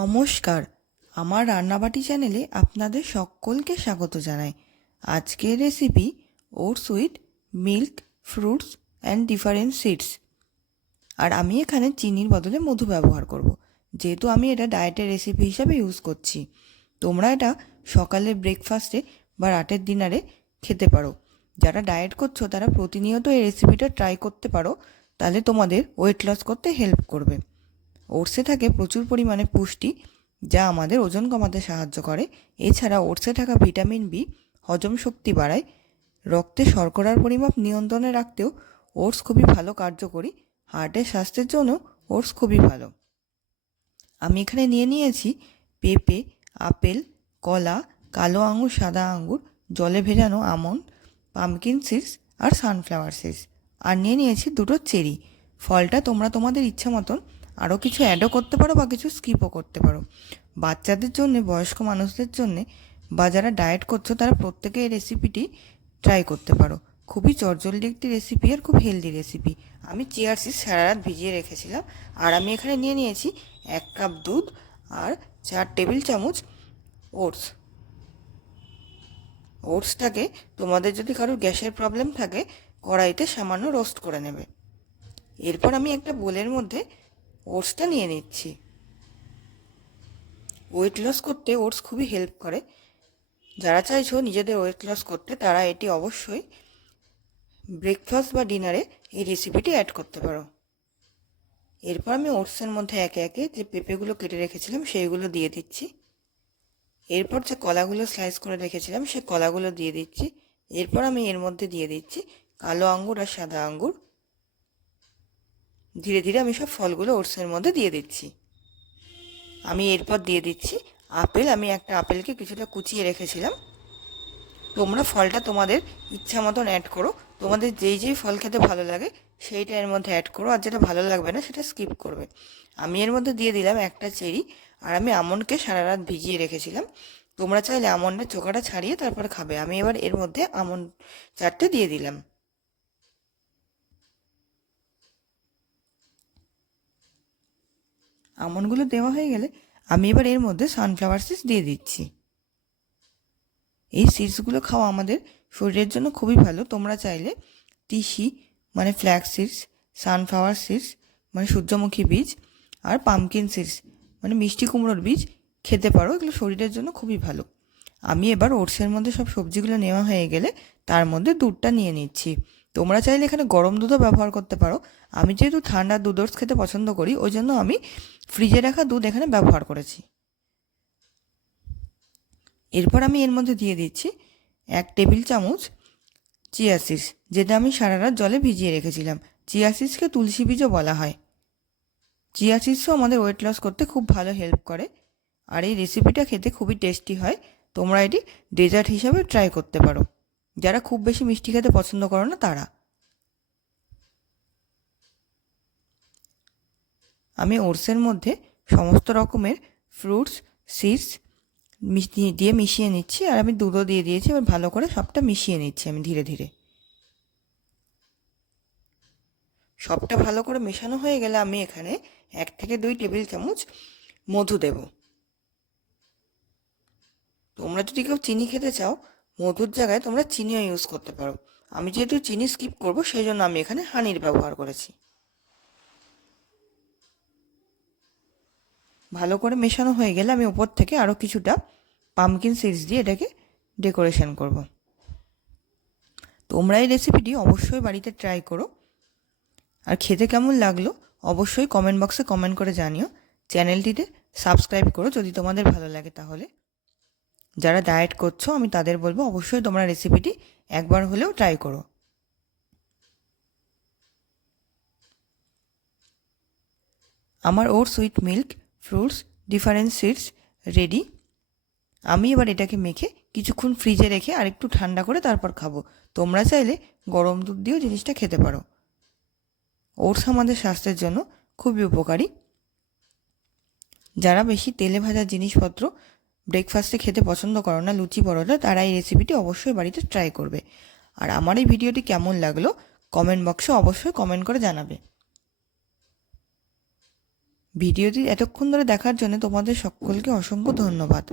নমস্কার, আমার রান্নাবাটি চ্যানেলে আপনাদের সকলকে স্বাগত জানাই। আজকের recipe oats with milk, fruits and different seeds. আর আমি এখানে চিনির বদলে মধু ব্যবহার করব, যেহেতু আমি এটা ডায়েটের রেসিপি হিসাবে ইউজ করছি। তোমরা এটা সকালের ব্রেকফাস্টে বা রাতের ডিনারে খেতে পারো। যারা ডায়েট করছো তারা প্রতিনিয়ত এই রেসিপিটা ট্রাই করতে পারো, তাহলে তোমাদের ওয়েট লস করতে হেল্প করবে। ওটসে থাকে প্রচুর পরিমাণে পুষ্টি, যা আমাদের ওজন কমাতে সাহায্য করে। এছাড়া ওটসে থাকা ভিটামিন বি হজম শক্তি বাড়ায়। রক্তে শর্করার পরিমাপ নিয়ন্ত্রণে রাখতেও ওটস খুবই ভালো কার্যকরী। হার্টের স্বাস্থ্যের জন্য ওটস খুবই ভালো। আমি এখানে নিয়েছি পেঁপে, আপেল, কলা, কালো আঙুর, সাদা আঙুর, জলে ভেজানো আমন্ড, পামকিন সিডস আর সানফ্লাওয়ার সিডস। আর নিয়েছি দুটো চেরি। ফলটা তোমরা তোমাদের ইচ্ছা মতন আরও কিছু অ্যাডও করতে পারো বা কিছু স্কিপও করতে পারো। বাচ্চাদের জন্যে, বয়স্ক মানুষদের জন্যে বা যারা ডায়েট করছো তারা প্রত্যেকে এই রেসিপিটি ট্রাই করতে পারো। খুবই চটজলদি একটি রেসিপি আর খুব হেলদি রেসিপি। আমি চিয়া সিডস সারা রাত ভিজিয়ে রেখেছিলাম। আর আমি এখানে নিয়েছি 1 কাপ দুধ আর 4 টেবিল চামচ ওটস। ওটসটাকে তোমাদের যদি কারোর গ্যাসের প্রবলেম থাকে, কড়াইতে সামান্য রোস্ট করে নেবে। এরপর আমি একটা বোলের মধ্যে ওটসটা নিয়ে নিচ্ছি। ওয়েট লস করতে ওটস খুবই হেল্প করে। যারা চাইছো নিজেদের ওয়েট লস করতে, তারা এটি অবশ্যই ব্রেকফাস্ট বা ডিনারে এই রেসিপিটি অ্যাড করতে পারো। এরপর আমি ওটসের মধ্যে একে একে যে পেঁপেগুলো কেটে রেখেছিলাম সেইগুলো দিয়ে দিচ্ছি। এরপর যে কলাগুলো স্লাইস করে রেখেছিলাম সে কলাগুলো দিয়ে দিচ্ছি। এরপর আমি এর মধ্যে দিয়ে দিচ্ছি কালো আঙ্গুর আর সাদা আঙ্গুর। ধীরে ধীরে আমি সব ফলগুলো ওটসের মধ্যে দিয়ে দিচ্ছি। আমি এরপর দিয়ে দিচ্ছি আপেল। আমি একটা আপেলকে কিছুটা কুচিয়ে রেখেছিলাম। তোমরা ফলটা তোমাদের ইচ্ছা মতন অ্যাড করো। তোমাদের যেই ফল খেতে ভালো লাগে সেইটা এর মধ্যে অ্যাড করো, আর যেটা ভালো লাগবে না সেটা স্কিপ করবে। আমি এর মধ্যে দিয়ে দিলাম একটা চেরি। আর আমি আমন্ডকে সারা রাত ভিজিয়ে রেখেছিলাম। তোমরা চাইলে আমন্ডের চোখাটা ছাড়িয়ে তারপর খাবে। আমি এবার এর মধ্যে আমন্ড 4টে দিয়ে দিলাম। আমন্ডগুলো দেওয়া হয়ে গেলে আমি এবার এর মধ্যে সানফ্লাওয়ার সিডস দিয়ে দিচ্ছি। এই সিডসগুলো খাওয়া আমাদের শরীরের জন্য খুবই ভালো। তোমরা চাইলে তিসি মানে ফ্ল্যাক্স সিডস, সানফ্লাওয়ার সিডস মানে সূর্যমুখী বীজ, আর পামকিন সিডস মানে মিষ্টি কুমড়োর বীজ খেতে পারো। এগুলো শরীরের জন্য খুবই ভালো। আমি এবার ওটসের মধ্যে সব সবজিগুলো নেওয়া হয়ে গেলে তার মধ্যে দুধটা নিয়ে নিচ্ছি। তোমরা চাইলে এখানে গরম দুধও ব্যবহার করতে পারো। আমি যেহেতু ঠান্ডা দুধ ওটস খেতে পছন্দ করি, ওই জন্য আমি ফ্রিজে রাখা দুধ এখানে ব্যবহার করেছি। এরপর আমি এর মধ্যে দিয়ে দিচ্ছি 1 টেবিল চামচ চিয়া সিডস, যেটা আমি সারা রাত জলে ভিজিয়ে রেখেছিলাম। চিয়া সিডসকে তুলসী বীজও বলা হয়। চিয়া সিডসও আমাদের ওয়েট লস করতে খুব ভালো হেল্প করে। আর এই রেসিপিটা খেতে খুবই টেস্টি হয়। তোমরা এটি ডেজার্ট হিসাবে ট্রাই করতে পারো, যারা খুব বেশি মিষ্টি খেতে পছন্দ করো না তারা। আমি ওটসের মধ্যে সমস্ত রকমের ফ্রুটস, সিডস দিয়ে মিশিয়ে নিচ্ছি। আর আমি দুধও দিয়ে দিয়েছি। এবার ভালো করে সবটা মিশিয়ে নিচ্ছি আমি ধীরে ধীরে। সবটা ভালো করে মেশানো হয়ে গেলে আমি এখানে 1 থেকে 2 টেবিল চামচ মধু দেব। তোমরা যদি কেউ চিনি খেতে চাও, মধুর জায়গায় তোমরা চিনিও ইউজ করতে পারো। আমি যেহেতু চিনি স্কিপ করব, সেই জন্য আমি এখানে হানির ব্যবহার করেছি। ভালো করে মেশানো হয়ে গেলে আমি উপর থেকে আরও কিছুটা পামকিন সিডস দিয়ে এটাকে ডেকোরেশন করব। তোমরা এই রেসিপিটি অবশ্যই বাড়িতে ট্রাই করো। আর খেতে কেমন লাগলো অবশ্যই কমেন্ট বক্সে কমেন্ট করে জানিও। চ্যানেলটিতে সাবস্ক্রাইব করো যদি তোমাদের ভালো লাগে। তাহলে যারা ডায়েট করছো আমি তাদের বলবো অবশ্যই তোমরা রেসিপিটি একবার হলেও ট্রাই করো। আমার oats with milk, fruits, different seeds ready. আমি এবার এটাকে মেখে কিছুক্ষণ ফ্রিজে রেখে আর একটু ঠান্ডা করে তারপর খাবো। তোমরা চাইলে গরম দুধ দিয়েও জিনিসটা খেতে পারো। ওটস আমাদের স্বাস্থ্যের জন্য খুবই উপকারী। যারা বেশি তেলে ভাজা জিনিসপত্র ব্রেকফাস্টে খেতে পছন্দ করো না, লুচি পরোটা, তারা এই রেসিপিটি অবশ্যই বাড়িতে ট্রাই করবে। আর আমার এই ভিডিওটি কেমন লাগলো কমেন্ট বক্সে অবশ্যই কমেন্ট করে জানাবে। ভিডিওটি এতক্ষণ ধরে দেখার জন্য তোমাদের সকলকে অসংখ্য ধন্যবাদ।